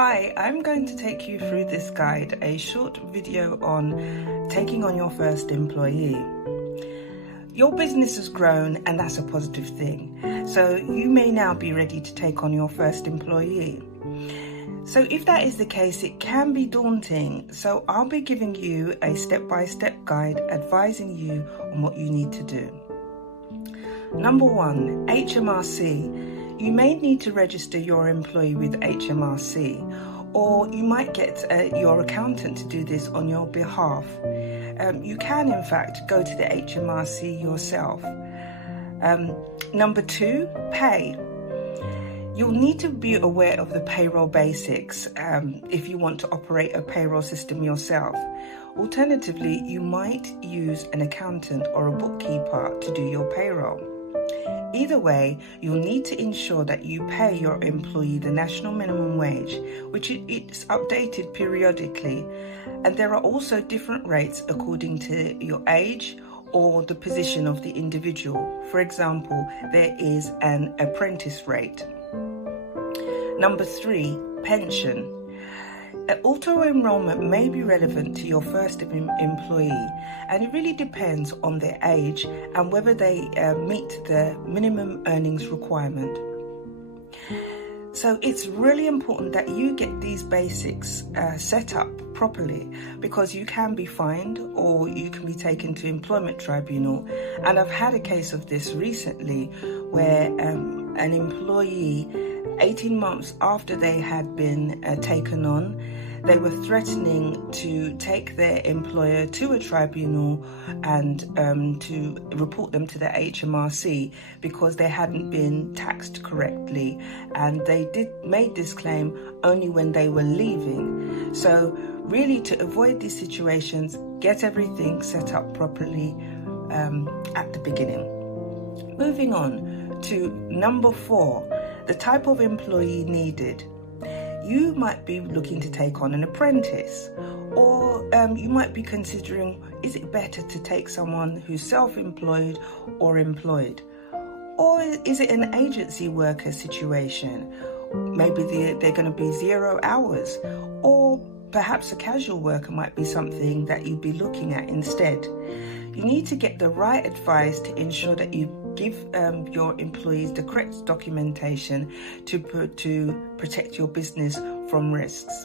Hi, I'm going to take you through this guide, a short video on taking on your first employee. Your business has grown and that's a positive thing. So you may now be ready to take on your first employee. So if that is the case, it can be daunting. So I'll be giving you a step-by-step guide advising you on what you need to do. Number 1, HMRC. You may need to register your employee with HMRC, or you might get your accountant to do this on your behalf. You can, in fact, go to the HMRC yourself. Number 2, pay. You'll need to be aware of the payroll basics if you want to operate a payroll system yourself. Alternatively, you might use an accountant or a bookkeeper to do your payroll. Either way, you'll need to ensure that you pay your employee the national minimum wage, which is updated periodically. And there are also different rates according to your age or the position of the individual. For example, there is an apprentice rate. Number 3, pension. Auto-enrollment may be relevant to your first employee, and it really depends on their age and whether they meet the minimum earnings requirement. So it's really important that you get these basics set up properly, because you can be fined or you can be taken to employment tribunal. And I've had a case of this recently where an employee, 18 months after they had been taken on, they were threatening to take their employer to a tribunal and to report them to the HMRC because they hadn't been taxed correctly, and they made this claim only when they were leaving. So really, to avoid these situations, get everything set up properly at the beginning. Moving on to number 4, the type of employee needed. You might be looking to take on an apprentice, or you might be considering, is it better to take someone who's self-employed or employed? Or is it an agency worker situation? Maybe they're going to be 0 hours, or perhaps a casual worker might be something that you'd be looking at instead. You need to get the right advice to ensure that you give your employees the correct documentation to protect your business from risks.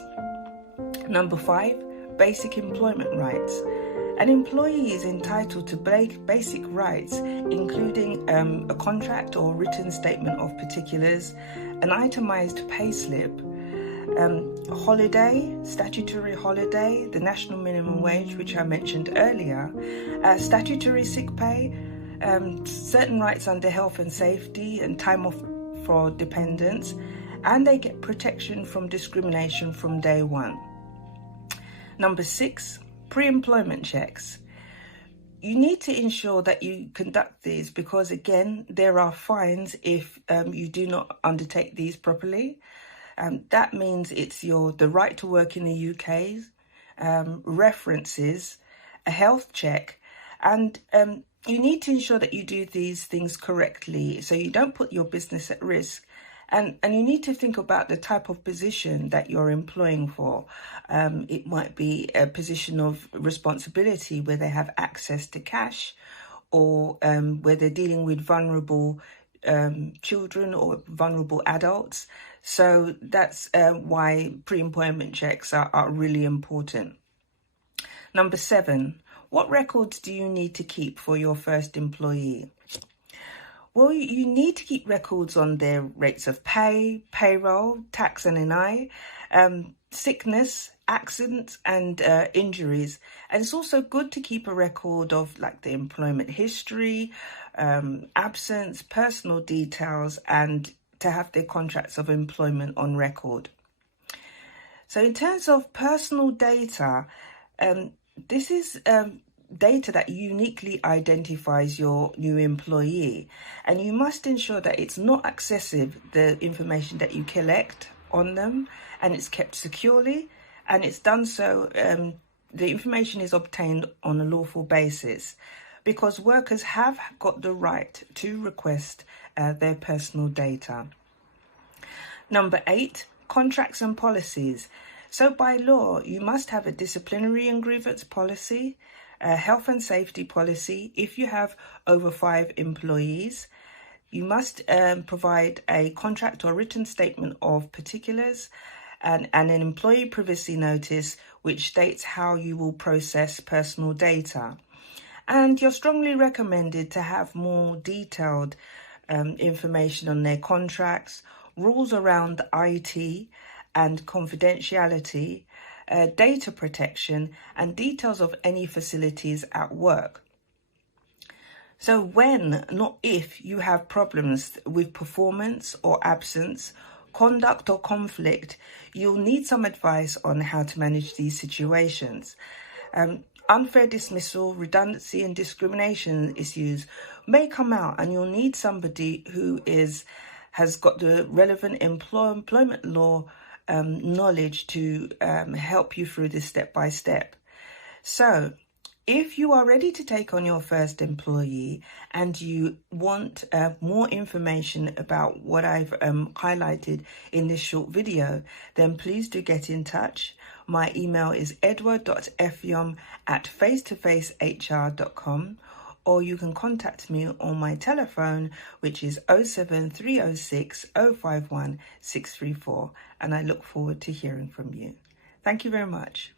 Number 5, basic employment rights. An employee is entitled to basic rights, including a contract or written statement of particulars, an itemized payslip, holiday, statutory holiday, the national minimum wage, which I mentioned earlier, statutory sick pay, certain rights under health and safety and time off for dependents, and they get protection from discrimination from day one. Number 6, pre-employment checks. You need to ensure that you conduct these because, again, there are fines if you do not undertake these properly. That means it's the right to work in the UK, references, a health check, and you need to ensure that you do these things correctly so you don't put your business at risk. And you need to think about the type of position that you're employing for. It might be a position of responsibility where they have access to cash, or where they're dealing with vulnerable children or vulnerable adults. So that's why pre-employment checks are really important. Number 7, what records do you need to keep for your first employee? Well, you need to keep records on their rates of pay, payroll, tax and NI, sickness, accidents and injuries. And it's also good to keep a record of like the employment history, absence, personal details, and to have their contracts of employment on record. So in terms of personal data, this is data that uniquely identifies your new employee, and you must ensure that it's not excessive, the information that you collect on them, and it's kept securely, and it's done so, the information is obtained on a lawful basis, because workers have got the right to request their personal data. Number 8, Contracts and policies. So by law, you must have a disciplinary and grievance policy, a health and safety policy. If you have over 5 employees, you must provide a contract or written statement of particulars and an employee privacy notice which states how you will process personal data. And you're strongly recommended to have more detailed information on their contracts, rules around IT and confidentiality, data protection, and details of any facilities at work. So when, not if, you have problems with performance or absence, conduct or conflict, you'll need some advice on how to manage these situations. Unfair dismissal, redundancy and discrimination issues may come out, and you'll need somebody who has got the relevant employment law knowledge to help you through this step by step. So if you are ready to take on your first employee and you want more information about what I've highlighted in this short video, then please do get in touch. My email is edua.effiom@face2facehr.com, or you can contact me on my telephone, which is 07306 051 634, and I look forward to hearing from you. Thank you very much.